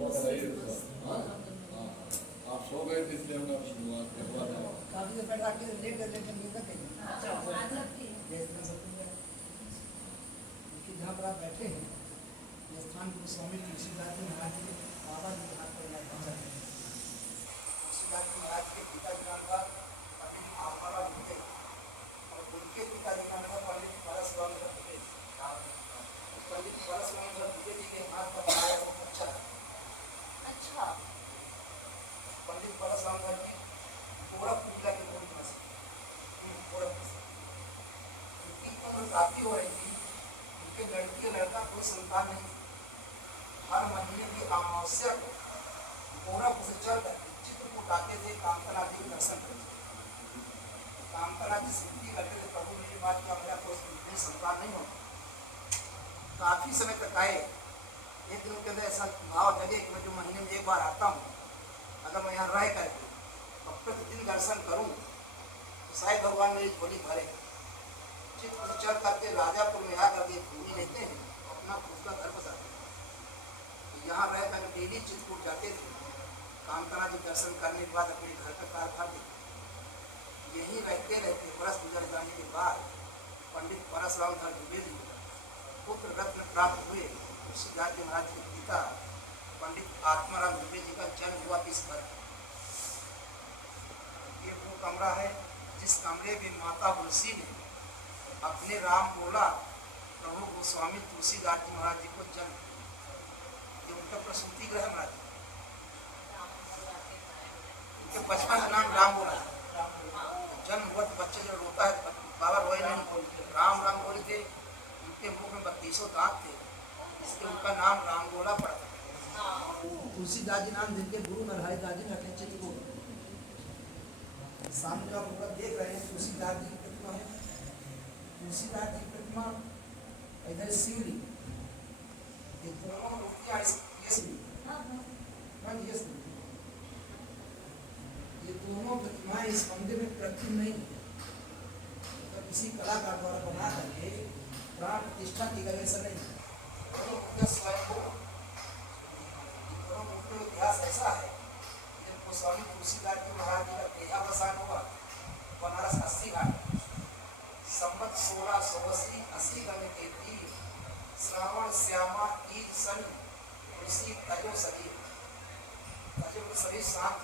आप सो गए थे इसलिए हमने शुरुआत करवा था। काफी देर बैठ के लेट कर लेकिन ये करते हैं जहाँ पर आप बैठे हैं ये स्थान गुरु स्वामी तुलसीदास जी महाराज जी बाबा जी के हाथ पर तुलसीदास जी महाराज के पिता जी नाम था पंडित आत्माराम भुटे और उनके पिता जी नाम था पंडित परशुराम भुटे। पंडित परशुराम भुटे जी के हाथ पर बनाया वो अच्छा अच्छा पंडित परशुराम जी पूरा पूजा के मूल में उनकी प्राप्ति हो रही थी। उनके लड़की और लड़का कोई संतान नहीं। हर महीने की अमावस्या को पूरा चल चित्रकूट आते थे कामतना जी के दर्शन करते। कामतना जी स्मृति करते थे प्रभु मेरी बात का मेरा कोई संतान नहीं हो। काफी समय तक आए। एक दिन के अंदर ऐसा भाव जगे कि मैं जो महीने में एक बार आता हूँ अगर मैं यहाँ रह करके प्रतिदिन दर्शन करूँ तो शायद भगवान मेरी झोली भरे। चित्र चल करके राजापुर में आकर के भूमि लेते हैं अपना खुद का घर बसाते हैं। यहाँ रह कर डेली चित्रकूट जाते थे। कामतना जी दर्शन करने के बाद अपने घर का कारभार देखते। यहीं रहते रहते वर्ष गुजर जाने के बाद पंडित परशुराम धर द्विवेदी पुत्र रत्न प्राप्त हुए। तुलसीदास जी महाराज के पिता पंडित आत्माराम द्विवेदी का जन्म हुआ इस घर। ये वो कमरा है जिस कमरे में माता तुलसी ने अपने राम बोला प्रभु गोस्वामी तुलसीदास जी महाराज जी को जन्म। ये उनका प्रसूति ग्रह महाराज। उनके बचपन का नाम राम बोला। जन्म हुआ तो बच्चे जब रोता है बाबा रोए नहीं, राम राम बोले थे। उनके मुख में 32 दांत थे इसलिए उनका नाम राम बोला पड़ा। तुलसीदास जी नाम जिनके गुरु नरहरि दास जी ने अपने चित्र को सामने आप देख रहे हैं। तुलसीदास जी की प्रतिमा है। तुलसीदास जी की प्रतिमा इधर शिवलिंग ये दोनों मूर्तियां ये दोनों प्रतिमाएं इस मंदिर में प्रतिम नहीं तो किसी कलाकार द्वारा बना करके प्राण प्रतिष्ठा की गई ऐसा नहीं। इतिहास ऐसा है जब गोस्वामी तुलसीदास जी महाराज जी का देहावसान हुआ बनारस 80 घाट संवत 1680 गण के तीर श्रावण श्यामा तीज सन ऋषि तजो सभी तजो के सभी शांत।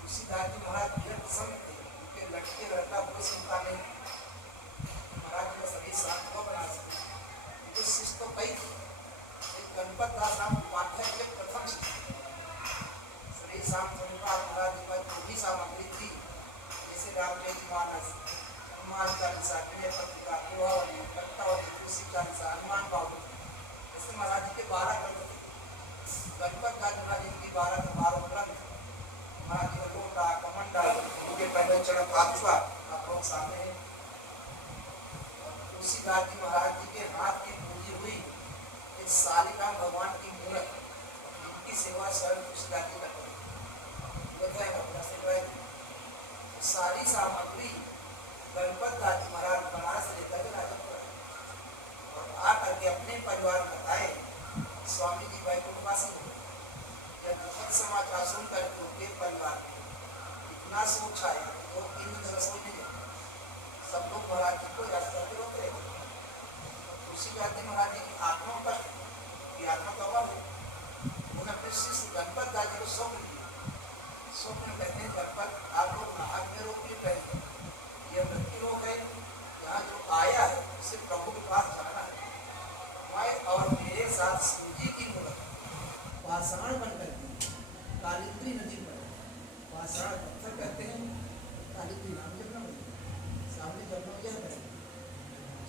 तुलसीदास जी महाराज बिना प्रसन्न थे। उनके लड़के लड़का कोई संतान नहीं। महाराज जी का सभी शांत को बना सके। उनके शिष्य तो कई थे। एक गणपत दास नाम उपाध्याय के प्रथम शिष्य सभी शांत महाराज जी की जो भी सामग्री थी जैसे रामचरित मानस हनुमान चालीसा विनय पत्रिका तुलसी चालीसा हनुमान बाबू ऐसे महाराज जी के 12 ग्रंथ थे। गणपत दास महाराज जी की 12 के 12 ग्रंथ। महाराज जी का लोटा कमंडल उनके पहले चरण पादुका आप लोग सामने हैं। तुलसीदास जी महाराज जी के हाथ की पूजी हुई एक शालिग्राम भगवान की मूर्त इनकी सेवा स्वयं तुलसीदास जी करते हैं। सारी सामग्री गणपत दास जी महाराज बनारस से लेकर के राजपुर और आकर के अपने परिवार में बताए स्वामी जी वैकुंठवासी हो गए। जब दुखद समाचार सुनकर उनके परिवार इतना शोक छाया कि 2-3 दिन रसोई नहीं गए। सब लोग महाराज जी को याद करते रोते रहे। तुलसीदास जी महाराज जी की आत्मा पर आत्मा का बल है। उन्होंने अपने शिष्य गणपत दास जी को स्वप्न दिया। स्वप्न कहते हैं गणपत आप लोग नाहक में रोग नहीं पहले यह मृत्यु रोग है। यहाँ जो आया है उसे प्रभु के पास जाना है। मैं और मेरे साथ सूजी की मूर्त पाषाण बनकर कालिंदी नदी पर पाषाण पत्थर कहते हैं। कालिंदी नाम जपना सामने जपना यह करें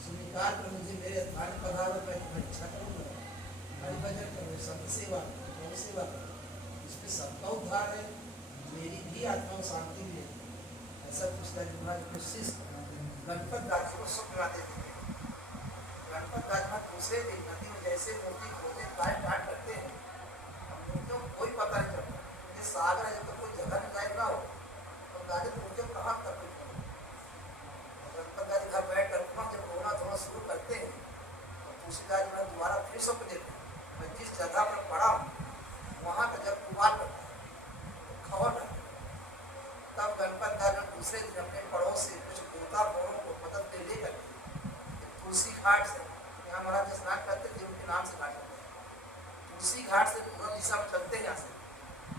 सुनिकार पर मुझे मेरे स्थान पधारो मैं तुम्हें इच्छा करूँगा। हरिभजन करो संत सेवा गौ सेवा करो इसमें सबका उद्धार है मेरी भी आत्मा को शांति मिलेगी। ऐसा कुछ कोशिश गणपत दास जी को स्वप्न आते थे। गणपत दास जी दूसरे दिन नदी में जैसे मूर्ति खोते काट करते हैं मूर्तियों को कोई पता नहीं चलता। ये सागर है जब तक कोई जगह नहीं जाएगा हो तो दादी मूर्तियों कहाँ तक गणपत दास जी घर बैठ कर जब रोना धोना शुरू करते हैं तो तुलसीदास जी दोबारा फिर स्वप्न देते हैं मैं जिस जगह पर पड़ा हूँ वहां का जब कुमार करता है तो खबर रहता है, तब गणपत दादा दूसरे दिन अपने पड़ोस से कुछ गोताखोरों को मदद ले लेकर तुलसी घाट से, यहाँ महाराज स्नान करते थे उनके नाम से घाट करते हैं, तुलसी घाट से पूर्व दिशा में चलते हैं, यहाँ से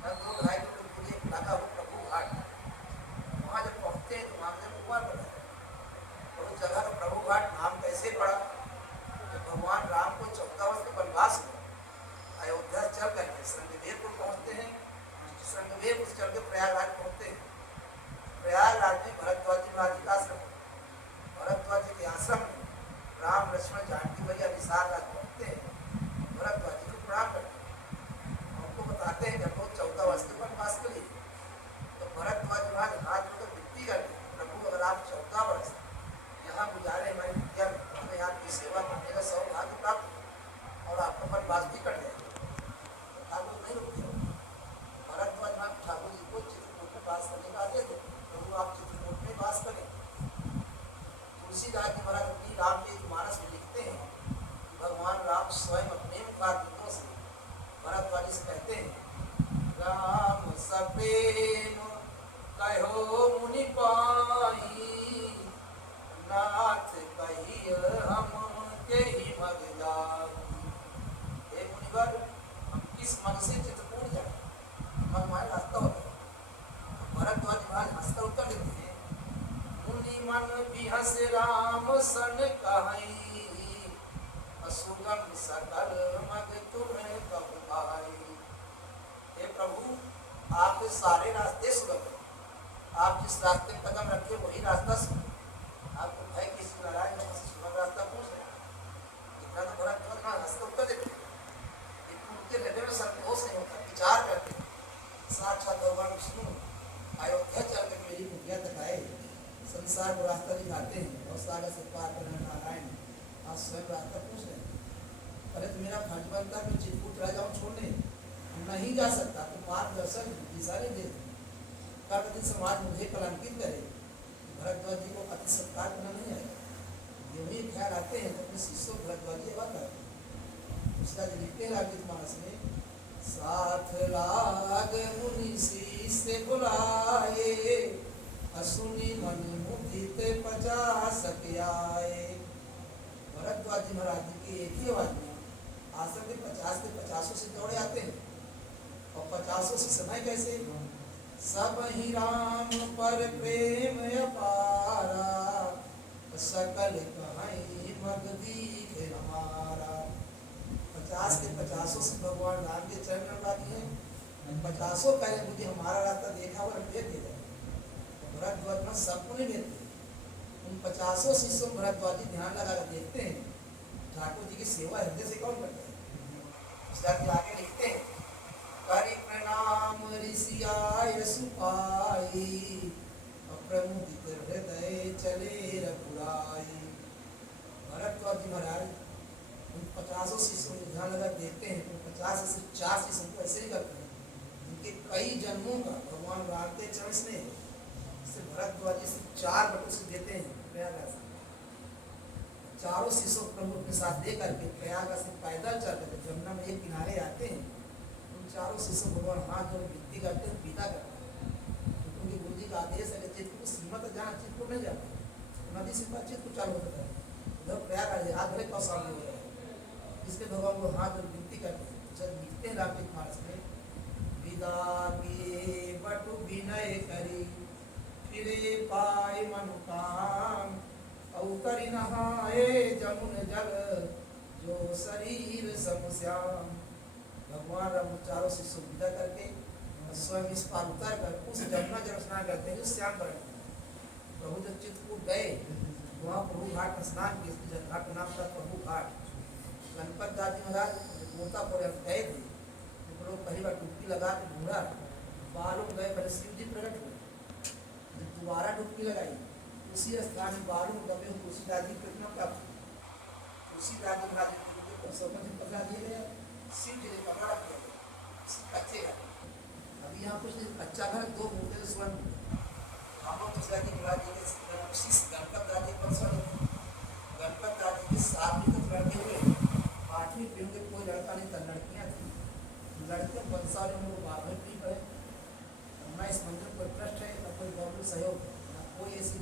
2-2.5 किलोमीटर दूरी एक इलाका हो प्रभु घाट, वहाँ जब पहुँचते हैं तो वहाँ से कुमार पड़ा है। और उस जगह का प्रभु घाट नाम कैसे पड़ा, जब भगवान राम को 14 वर्ष के वनवास में अयोध्या चल करके श्रृंगवेरपुर पहुँचते हैं, श्रृंगवेरपुर से चल के प्रयागराज पहुँचते हैं, प्रयागराज में भरद्वाज जी महाराज का आश्रम, भरद्वाज जी के आश्रम में राम लक्ष्मण जानकी भैया निषाद राज पहुँचते हैं, भरद्वाज जी को प्रणाम करते हैं, उनको बताते हैं जब वो 14 वर्ष के वनवास के लिए, तो भरद्वाज जी महाराज हाथ जोड़कर विनती करते हैं, प्रभु अगर आप 14 वर्ष यहाँ गुजारे हमारी विद्या में, हमें आपकी सेवा करने का सौभाग्य प्राप्त हो और आपका वनवास भी कट जाए, तो ठाकुर नहीं रुकते। भरद्वाज महाराज ठाकुर जी को चित्रकूट में वास करने का आदेश देते, प्रभु आप चित्रकूट में वास करें। तुलसीदास जी महाराज अपनी रामचरितमानस में लिखते हैं कि भगवान राम स्वयं अपने मुखारबिंदों से भरद्वाज जी से कहते हैं, राम सप्रेम कहो मुनि पाई, नाथ कहिय हम के ही मग जाई। हे मुनिवर, हम किस मग से चित्रकूट जाए, मग हमारे रास्ता होता है। भरद्वाज महाराज हंसकर उत्तर देते हैं, मुनि मन बिहस राम सन कहई, असुगम सकल मग तुम्हें कहु भाई। हे प्रभु, आपके सारे रास्ते सुगम हैं, आप जिस रास्ते में कदम रखे वही रास्ता सुगम, आपको भय किसी नारायण का सुगम रास्ता पूछ रहे हैं, इतना तो भरद्वाज महाराज हंसकर उत्तर देते हैं, लेकिन उनके हृदय में संतोष नहीं होता, विचार करते हैं, साक्षात भगवान विष्णु अयोध्या चल कर मेरी बुद्धिया तक आए, संसार को रास्ता दिखाते हैं और सागर से पार करना नारायण, आज स्वयं रास्ता पूछ रहे हैं। अरे तो मेरा फर्ज बनता है मैं चित्रकूट चला जाऊँ छोड़ने, नहीं जा सकता, तो मार्गदर्शन दिशा नहीं देते, कल दिन समाज मुझे कलंकित करे, भरद्वाज जी को अति सत्कार करना नहीं आएगा। जो भी ख्याल आते हैं तो अपने शिष्यों भरद्वाज जी बात करते, उसका जो लिखते हैं रामचरितमानस में, साथ लाग मुनि से बुलाए, असुनी मन मुदित 50 आए। भरद्वाज जी महाराज जी के एक ही आवाज में आश्रम के 50 के 50 से दौड़े आते हैं, और 50 से समय कैसे, सब ही राम पर प्रेम अपारा, सकल कहीं मग दीखे हमारा। 50 के 50 से भगवान राम के चरण लगा दिए, 50 कहे मुझे हमारा रास्ता देखा और भेज दिया। भरद्वाज में सबको नहीं देते, उन 50 शिष्यों में भरद्वाज जी ध्यान लगा कर देखते हैं ठाकुर जी की सेवा हृदय से कौन करते हैं। उसके आगे लिखते हैं, करि प्रणाम ऋषि आय सुपाई, अप्रमुदित हृदय चले रघुराई। भरद्वाज जी महाराज उन 50 शिष्यों में ध्यान लगा देखते हैं, तो 50 से 4 शिष्यों को ऐसे ही करते हैं, उनके कई जन्मों का भगवान राम के चरण स्नेह से भरद्वाज जी से 4 बटों से देते हैं प्रयागराज से। चारों शिष्यों प्रभु के साथ दे करके प्रयागराज से पैदल चल करके जमुना में एक किनारे आते हैं, उन चारों शिष्यों भगवान हाथ जोड़ विनती करते हैं, विदा करते हैं, क्योंकि गुरु जी का आदेश है कि चित्रकूट सीमा तक जाना, चित्रकूट नहीं जाता, नदी से चित्रकूट चालू होता है, उधर प्रयागराज हाथ भले कौ सामने हो जाए, इसलिए भगवान को हाथ जोड़ विनती करते हैं। जब लिखते हैं रामचरितमानस में, विदा किए बटु विनय करी, फिरे पाए मनुकाम, अवतरी नहाए जमुन जल, जो शरीर समश्याम। भगवान राम चारों से सुविधा करके स्वयं इस पार उतर कर उस जमुना जल स्नान करते हैं जो श्याम करें। प्रभु जब चित्रकूट गए वहाँ प्रभु घाट में स्नान किए, घाट का नाम था प्रभु घाट। गणपत दास जी महाराज गोतापुर गए थे, तो लोग पहली बार डुबकी लगा के ढूंढा, बालू गए, पहले शिव जी प्रकट हुए, जब दोबारा डुबकी लगाई उसी स्थान में बालू दबे हुए तुलसीदास जी प्रतिमा प्राप्त हुई। तुलसीदास जी महाराज पकड़ा दिए गए, शिव जी ने कपड़ा रख दिया कच्चे घर। अभी यहाँ कुछ कच्चा घर 2 मूर्ति स्वर्ण हम लोग तुलसीदास जी महाराज जी के शिष्य गणपत दास जी पर स्वर्ण, गणपत दास जी के 7 तक लड़के हुए, 8वीं पीढ़ी में कोई लड़का नहीं था, लड़कियाँ थी। लड़के बंसावली में वो बारहवीं नहीं पढ़े। मैं इस मंदिर को ट्रस्ट है, न कोई गवर्नमेंट सहयोग, न कोई ऐसी